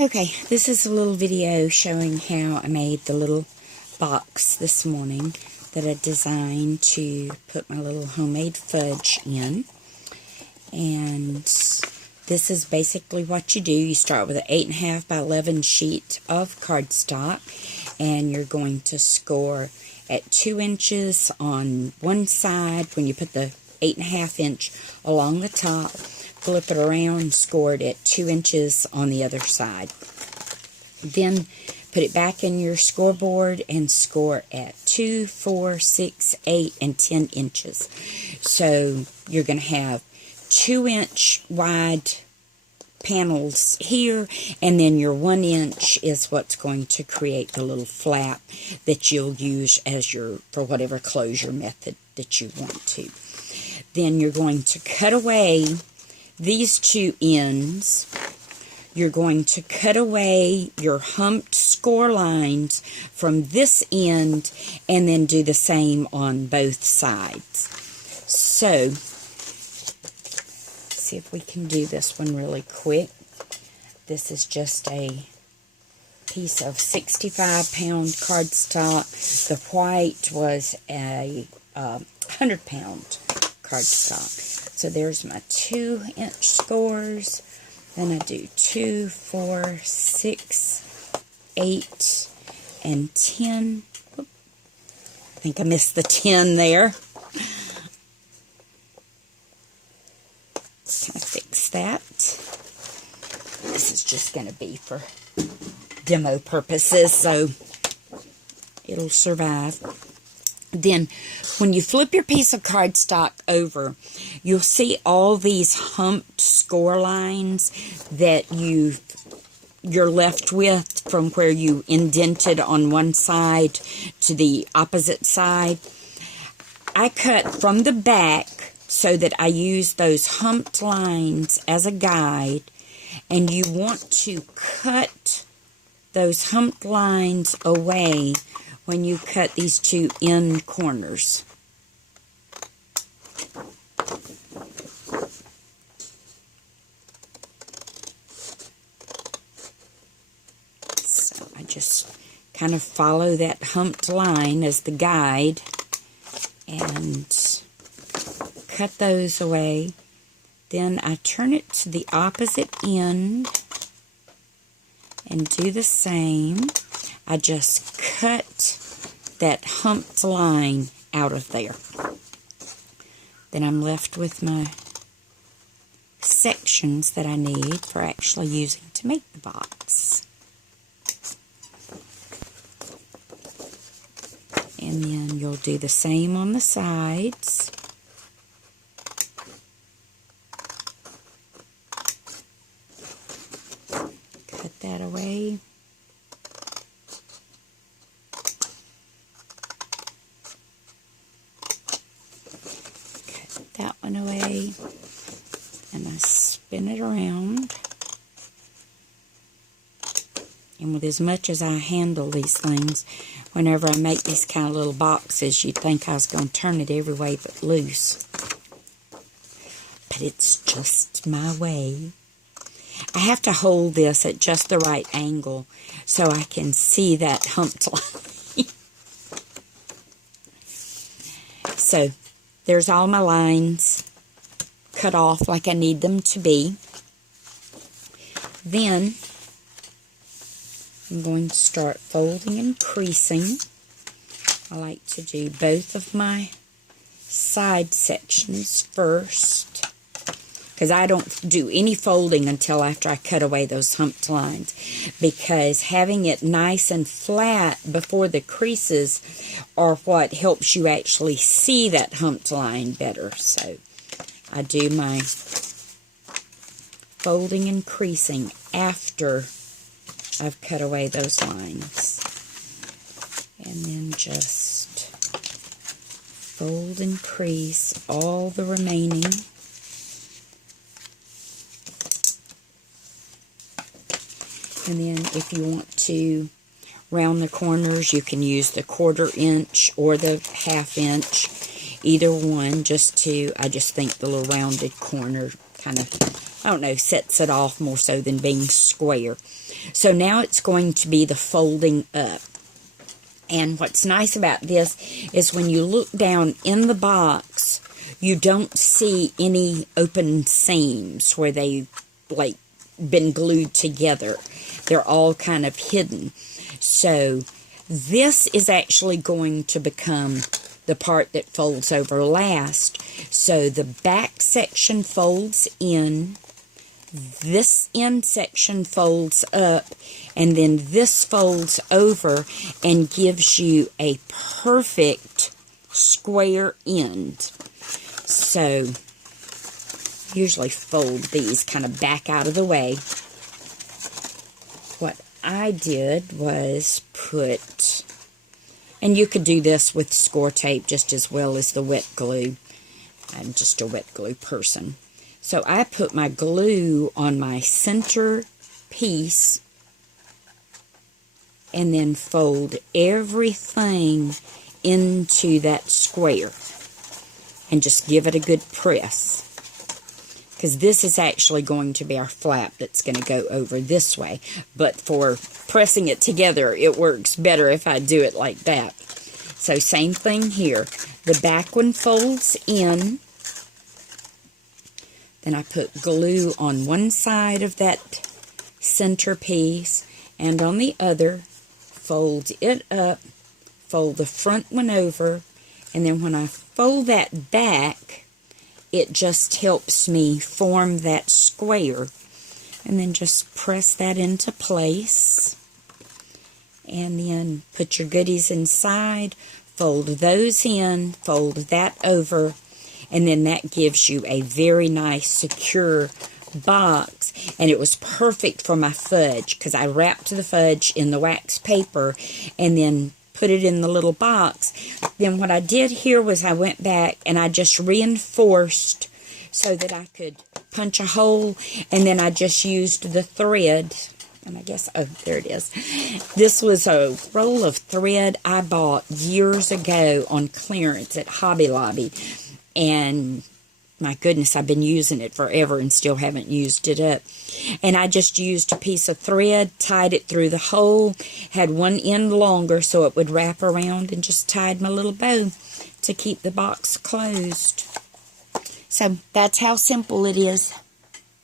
Okay, this is a little video showing how I made the little box this morning that I designed to put my little homemade fudge in. And this is basically what you do. You start with an 8.5 by 11 sheet of cardstock, and you're going to score at 2 inches on one side when you put the 8.5 inch along the top. Flip it around, score it at 2 inches on the other side. Then put it back in your scoreboard and score at 2, 4, 6, 8, and 10 inches. So you're going to have 2-inch wide panels here, and then your 1 inch is what's going to create the little flap that you'll use as for whatever closure method that you want to. Then you're going to cut away these 2 ends. You're going to cut away your humped score lines from this end and then do the same on both sides. So, see if we can do this one really quick. This is just a piece of 65-pound cardstock. The white was a 100-pound cardstock. So there's my 2-inch scores. Then I do 2, 4, 6, 8, and 10. Oop. I think I missed the 10 there. Can I fix that? This is just going to be for demo purposes, so it'll survive. Then, when you flip your piece of cardstock over, you'll see all these humped score lines that you're left with from where you indented on one side to the opposite side. I cut from the back so that I use those humped lines as a guide, and you want to cut those humped lines away when you cut these 2 end corners. So I just kind of follow that humped line as the guide and cut those away. Then I turn it to the opposite end and do the same. I just cut that humped line out of there. Then I'm left with my sections that I need for actually using to make the box. And then you'll do the same on the sides. Cut that away. That one away, and I spin it around. And with as much as I handle these things, whenever I make these kind of little boxes, you'd think I was going to turn it every way but loose. But it's just my way. I have to hold this at just the right angle so I can see that humped line. So, there's all my lines cut off like I need them to be. Then, I'm going to start folding and creasing. I like to do both of my side sections first, because I don't do any folding until after I cut away those humped lines, because having it nice and flat before the creases are what helps you actually see that humped line better. So I do my folding and creasing after I've cut away those lines, and then just fold and crease all the remaining. And then if you want to round the corners, you can use the 1/4 inch or the 1/2 inch, either one, I just think the little rounded corner kind of I don't know, sets it off more so than being square. So now it's going to be the folding up. And what's nice about this is when you look down in the box, you don't see any open seams where they've like been glued together. They're all kind of hidden. So this is actually going to become the part that folds over last. So the back section folds in, this end section folds up, and then this folds over and gives you a perfect square end. So usually fold these kind of back out of the way. What I did was put, and you could do this with score tape just as well as the wet glue. I'm just a wet glue person. So I put my glue on my center piece and then fold everything into that square and just give it a good press. Because this is actually going to be our flap that's going to go over this way. But for pressing it together, it works better if I do it like that. So same thing here. The back one folds in. Then I put glue on one side of that center piece, and on the other, fold it up, fold the front one over, and then when I fold that back, it just helps me form that square. And then just press that into place. And then put your goodies inside, fold those in, fold that over, and then that gives you a very nice, secure box. And it was perfect for my fudge because I wrapped the fudge in the wax paper and then put it in the little box. Then what I did here was I went back and I just reinforced so that I could punch a hole, and then I just used the thread. And I guess, oh, there it is. This was a roll of thread I bought years ago on clearance at Hobby Lobby. And my goodness, I've been using it forever and still haven't used it up. And I just used a piece of thread, tied it through the hole, had one end longer so it would wrap around, and just tied my little bow to keep the box closed. So that's how simple it is.